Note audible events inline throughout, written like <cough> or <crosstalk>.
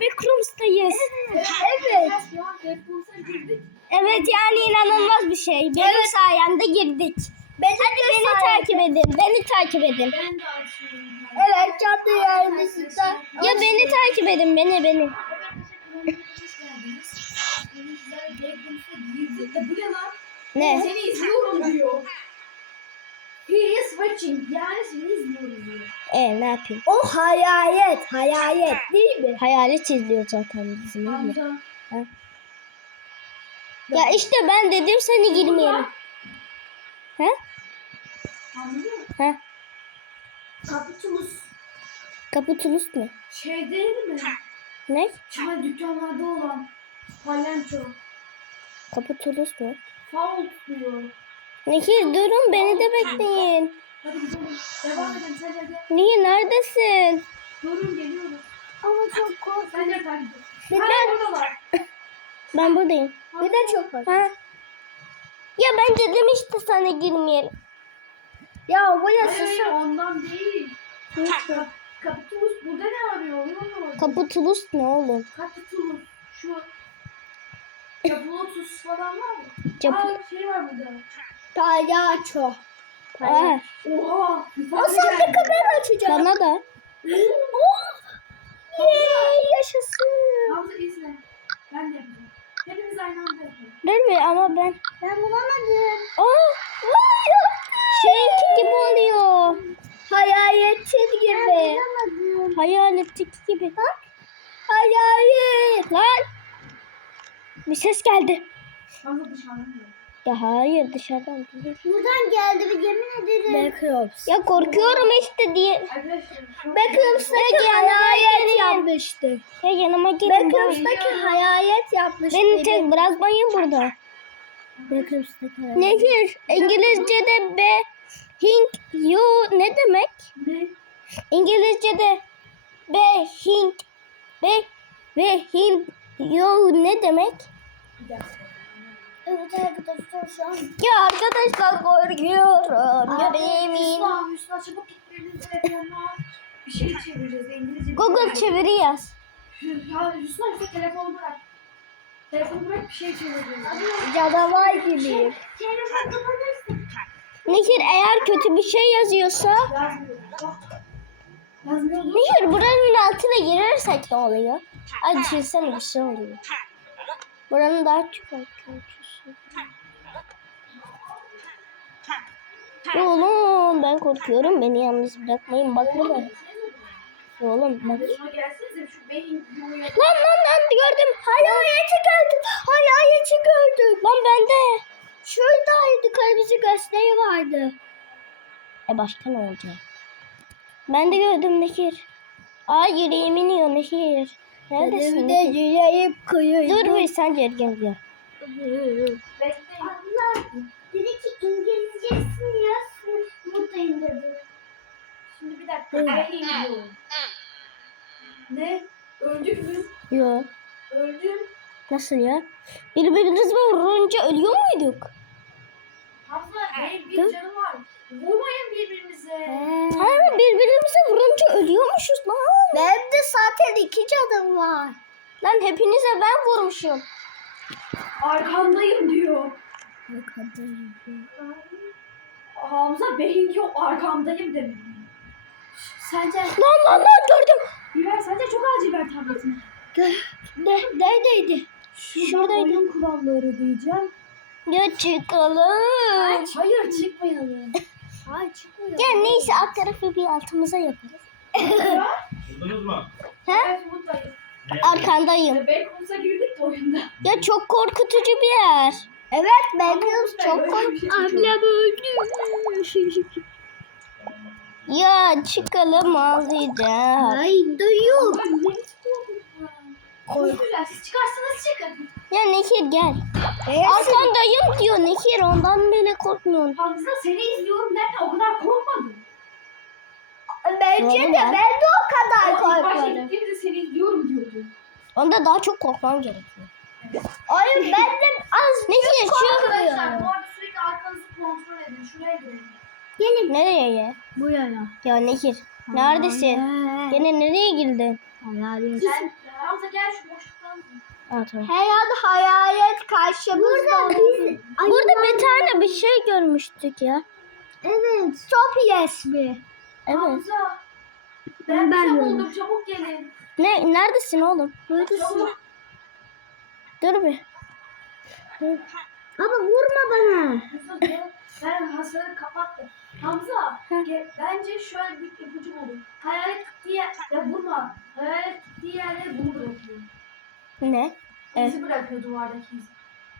Backrooms'tayız. Evet. Girdik. Evet yani inanılmaz bir şey. Benim sayemde girdik. Beni Hadi beni takip edin. Beni takip edin. Ben de açıyorum. Evet cadde yerleşikten. Ya beni takip edin. Beni beni. Ne? Seni izliyorum diyor. He is watching. Yani seni izliyorum diyor. E ne yapayım? O hayalet. Hayalet değil mi? Hayalet izliyor zaten bizim. Hamza. Ya işte ben dedim seni girmeyelim. He? He? Kaputulus. Kaputulus ne? Şey değil mi? Ne? Çay dükkanlarda olan Palenço. Kaputulus ne? Faul tutuyor. Nehir durun beni de bekleyin. Hadi gidelim. Devam edelim. Sen de gel. Nehir neredesin? Durun geliyoruz. Ama çok korkunç. Sen de. Ben- Hayır oradalar. Ben buradayım. De çok korkunç. Ha? Ya ben dedim işte sana girmeyelim. Ya bu ne Hayır hayır susun. ondan değil. Kap- Kapitulus burada ne arıyor? Onu anlamadım. Ne oğlum? Kapitulus. Şu Capulatus falan var mı? Capu- Aa şey var burada. Palyaço. Aa, Oha. O sen de kamera açacak. bana da. Yay yaşasın. Hamza izle. Ben de yapacağım. Hepimiz aynı anda yapalım. Değil mi? Ama ben... Ben bulamadım. Aa, şeyinki gibi oluyor. Hayaletin gibi. bulamadım. Hayaletteki gibi. Bak. Hayalet. Lan! Bir ses geldi. Hamza dışarıdan diyor. Ya hayır dışarıdan değil. Buradan geldi bir yemin ederim. Backrooms. Ya korkuyorum işte diye. Backrooms'taki hayalet yapmıştı. Ya yanıma gelin. Ben, Backrooms'taki hayalet yapmıştı. beni tek bırakmayın burada. Backrooms'taki hayalet. Nehir, İngilizce'de be, hink, you ne demek? Ne? İngilizce'de be, hink, be ve hink, you ne demek? Bir dakika. Evet arkadaşlar şu an. Ya arkadaşlar korkuyorum. Yüreğimin. Hüsna, Hüsna çabuk gitmeniz telefonlar. Bir şey çevireceğiz İngilizce. Google çeviri yaz. Ya Hüsna Hüsna telefonu bırak. Telefonu bırak bir şey çevireceğiz. Canavar gibiyim. Telefonu kapatırsın. Nehir eğer kötü bir şey yazıyorsa Yazmıyor. Nehir buranın altına girersek ne oluyor? Düşünsene bir şey oluyor. Buranın daha çok kötüsü. Oğlum ben korkuyorum beni yalnız bırakmayın bak burada. Oğlum bak. Lan lan lan gördüm. Hayaleti gördüm. Hayaleti gördüm. Lan bende. Şuradaydı kırmızı gösteri vardı. E başka ne olacak? Ben de gördüm Nehir. Aa yüreğim iniyor Nehir. Neredesin? Benim de yüreğim kıyıyor. Dur bir sen gel gel gel. Abla dedi ki İngilizcesini yaz buradayım dedi. Şimdi bir dakika. Yuğu. Ne? Öldük mü? Yo. Öldüm. Nasıl ya? Birbirimizi vurunca ölüyor muyduk? Hamza benim bir canım var. Vurmayın birbirimize. Ha birbirimizi vurunca ölüyormuşuz lan. Benim de zaten iki canım var. Lan hepinize ben vurmuşum. Arkandayım diyor. Hamza beyin yok arkamdayım demek. Sence Lan lan lan gördüm. Biber sence çok acil ver tabletini. Ne, neredeydi? Şuradaydı. Oyun kuralları diyeceğim. Ya çıkalım. Hayır çıkmayalım. Ay çıkmıyor. Ya neyse alt tarafı bir altımıza yaparız. Buldunuz mu? Ha? evet buradayız. Arkandayım. Backrooms'a girdik de oyunda. Ya çok korkutucu bir yer. Evet Backrooms çok şey korkunç. çıkıyor. öldü. Ya çıkalım ağlayacağım. Ay duyuyor. Siz çıkarsanız çıkın. Ya Nehir gel. Arkandayım diyor Nehir ondan bile korkmuyorsun. Hamza seni izliyorum derken o kadar korkmadım. Bence de ben de o kadar korkmadım. Onda daha çok korkman gerekiyor. Ay ben de az Nehir şu Arkadaşlar bu arada sürekli arkanızı kontrol edin. Şuraya girelim. gelin. nereye? Buraya. Ya Nehir neredesin? Gene nereye girdin? Hayalet. Sen Hamza gel şu boşluktan. Aa, tamam. Herhalde hayalet karşımızda. Burada biz... Burada bir tane bir şey görmüştük ya. Evet. Sophie ismi. Evet. Hamza. Ben, Ben bir şey buldum çabuk gelin. Ne neredesin oğlum? Çabuk. Dur bir. Baba vurma bana. Ben hasarı kapattım. Hamza bence şu an bir ipucu buldum. Hayalet gittiği yer, ya vurma. Hayalet gittiği yerlere bunu bırakıyor. Ne? Evet. Bırakıyor duvardaki izi.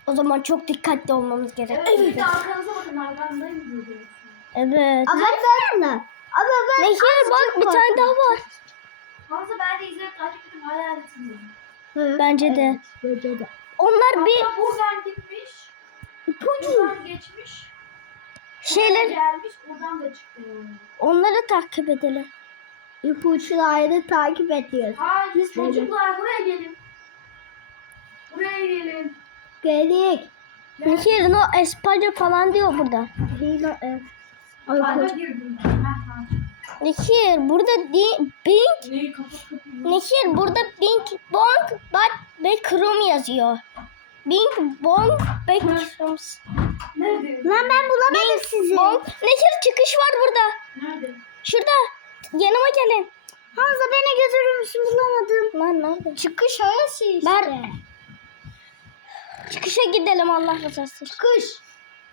O zaman çok dikkatli olmamız gerek. Evet, bir de arkanıza bakın arkamdayım diyor. Evet. Ama ben de. Ama ben Nehir bak bir tane daha var. Hamza ben de izleri takip edip hayaletim diyorum. Bence de. Bence de. Onlar bir Hamza buradan gitmiş. Buradan geçmiş. şeyler gelmiş buradan da çıktı. yani. onları takip edelim. İpuçlarını takip ediyoruz. Hayır çocuklar buraya gelin. Buraya gelin. Geldik. Nehir no Espanya falan diyor burada. Hile e. Ay Arka koç. girdim. Ha. Nehir burada di, Bing. Nehir burada Bing Bong Bat Krum yazıyor. Bing Bong. Nerede? Lan ben bulamadım sizi. Bong. Nehir çıkış var burada. Nerede? Şurada. Yanıma gelin. Hamza beni götürür müsün bulamadım. Lan nerede? Çıkış orası işte. Ben- Çıkışa gidelim Allah rızası için. Çıkış.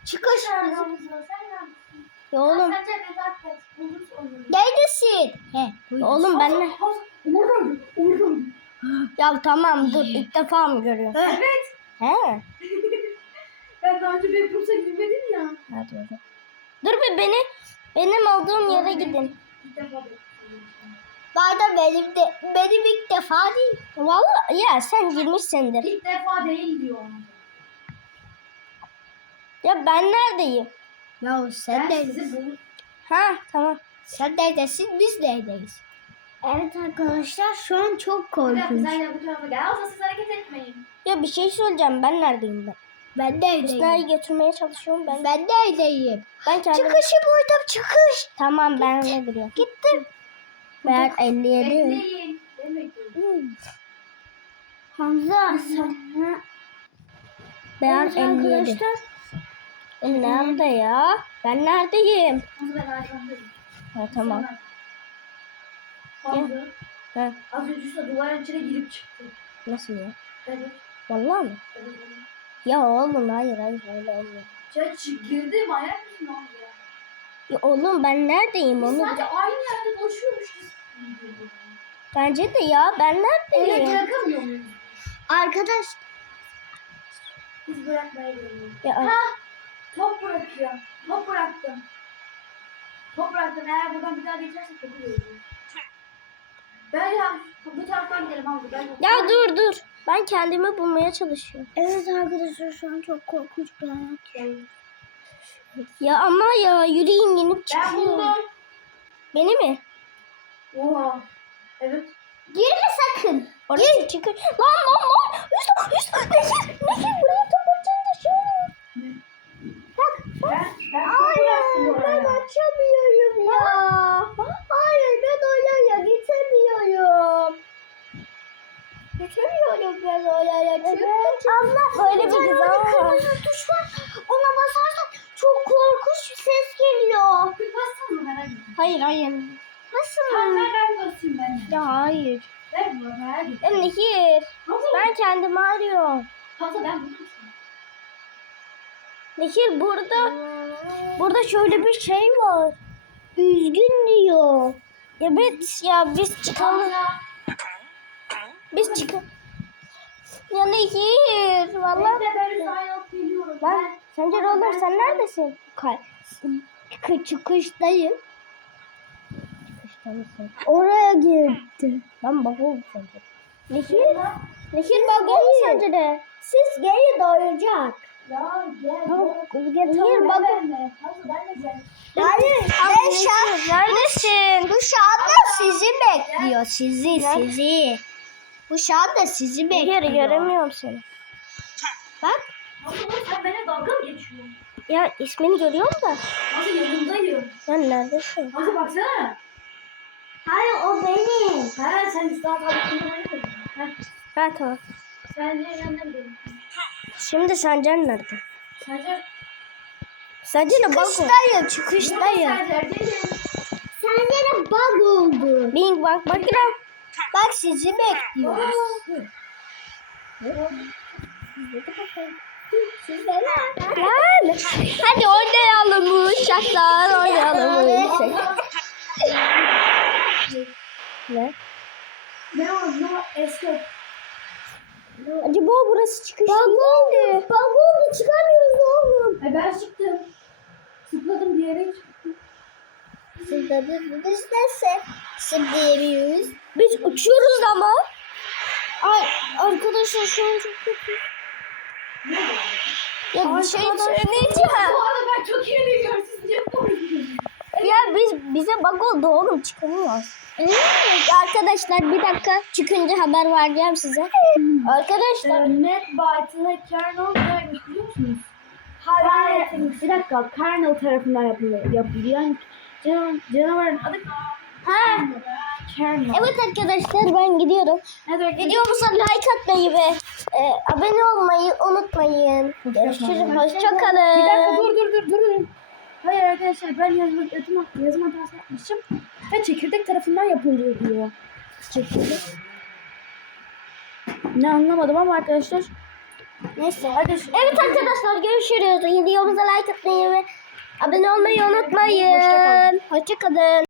Çıkış. Hamza? Ya oğlum. Neredesin? He. ya oğlum ben ne? Oradaydı. Oradaydı. Ya tamam dur ilk defa mı görüyorsun? Evet. He. <laughs> Ben daha önce bir kursa girmedim ya. Hadi hadi. Dur bir beni benim olduğum yere gidin. İlk defa da. Bana benim de benim ilk defa değil. Vallahi ya sen girmişsindir. İlk defa değil diyor. Ya ben neredeyim? Ya sen Ben sizi bul. Ha tamam. Sen neredesin? Biz neredeyiz? Evet arkadaşlar şu an çok korkunç. sen de bu tarafa gel. Siz hareket etmeyin. Ya bir şey söyleyeceğim. Ben neredeyim ben? Ben neredeyim? Hüsna'yı götürmeye çalışıyorum ben. Ben neredeyim? Ben kendim. Çıkışı buydum çıkış. Tamam ben ne biliyorum. Gittim. Ben 57. Bekleyin. Bekliyorum. Hamza sen. Ben Evet 57. arkadaşlar. E, nerede ya? Ben neredeyim? Ha tamam. Hamza Ha, az önce şu duvarın içine girip çıktı. nasıl ya? Evet. Vallahi mi? evet. Ya oğlum hayır hayır öyle olmuyor. Ya girdi manyak mısın Hamza? Ya oğlum ben neredeyim Biz onu? sadece aynı yerde dolaşıyormuşuz. Bence de ya ben neredeyim? bırakamıyor muyuz? Arkadaş Biz bırakmaya geliyoruz. Ya, Ha! Top bırakıyor. Top bıraktım. Top bıraktım. Eğer buradan bir daha geçersek topu göreceğiz. Ben ya bu taraftan gidelim Hamza. Ben ya dur dur. Ben kendimi bulmaya çalışıyorum. Evet arkadaşlar şu an çok korkunç bir hayat. Ben, Ya ama ya yüreğim yenip ben çıkıyor. buldum. Beni mi? Oha. Evet. Girme sakın. Orası çıkıyor. Lan lan lan. Üst üst. Nehir. Nehir buraya top atacağım da şöyle. Ben, ben Hayır ben oraya. açamıyorum ya. Hayır ben oraya gidemiyorum. Geçemiyorum ben oraya çünkü. Allah Böyle bir güzel kırmızı tuş var. Ona basarsan çok korkunç bir ses geliyor. Bir bassana ettim. Hayır hayır. Nasıl? Tamam ver ben basayım ben. Ya hayır. Ver bunu. Ya Nehir. Hamza Ben kendimi arıyorum. Hamza ben buldum. Nehir burada. Burada şöyle bir şey var. Üzgün diyor. Evet ya biz çıkalım. Biz çıkalım. Ya Nehir. Bekle ben sence oğlum sen neredesin? Çıkı- Çıkıştayım. Çıkışta mısın? Oraya girdi. Ben bak oldu sence. Nehir. Nehir bak sence de. Siz geri doyacak. Ya gel. Bak, gel. gel, Tamam, bak. ben de. De. Hayır. Şu an, Neredesin? bu şu anda sizi bekliyor. Sizi, sizi. Bu şu anda sizi bekliyor. göremiyorum seni. Bak. Oğlum sen benimle dalga mı geçiyorsun? Ya ismini görüyorum da. Hamza yanındayım. Ya neredesin? Hamza baksana. Hayır o benim. Ha sen İslam tabletinde oynadın. Ha Ha tamam. sence yanına gidelim. Şimdi Sancar nerede? Sence Sancar'a bak. Çıkıştayım çıkıştayım. Gelin. Sence bug oldu. Bing bak bak lan. Bak sizi bekliyoruz. Lan. Hadi oynayalım bu uşaklar oynayalım bu uşaklar. Ne? Ne o ne o eski. Acaba burası çıkış Bug oldu. Bug oldu çıkamıyoruz oğlum. E ben çıktım. Zıpladım diyerek çıktım. Sıkladınız isterse sıklayamıyoruz. Biz uçuyoruz ama. Ay arkadaşlar şu an çok kötü. Ya bir şey söyleyeceğim. Bu arada ben çok iyi biliyorum. Siz niye konuşuyorsunuz? Ya biz bize bug oldu oğlum çıkamıyoruz. Arkadaşlar bir dakika çıkınca haber vereceğim size. Arkadaşlar Ee, NetByte'ı kernel neymiş biliyor musunuz? Hayır. Bir dakika. Kernel tarafından yapılıyor. Yani can, canavarın adı ha kernel. evet arkadaşlar ben gidiyorum. Demek? Videomuza like atmayı ve e, abone olmayı unutmayın. Görüşürüz. Bir Hoşçakalın. dakika dur dur dur dur. Hayır arkadaşlar ben yazma, yazma, yazma hatası yapmışım. Ve çekirdek tarafından yapılıyor diyor. Çekirdek. Ne anlamadım ama arkadaşlar. Neyse. Evet arkadaşlar görüşürüz. Videomuza like atmayı ve abone olmayı unutmayın. Hoşçakalın. Hoşçakalın.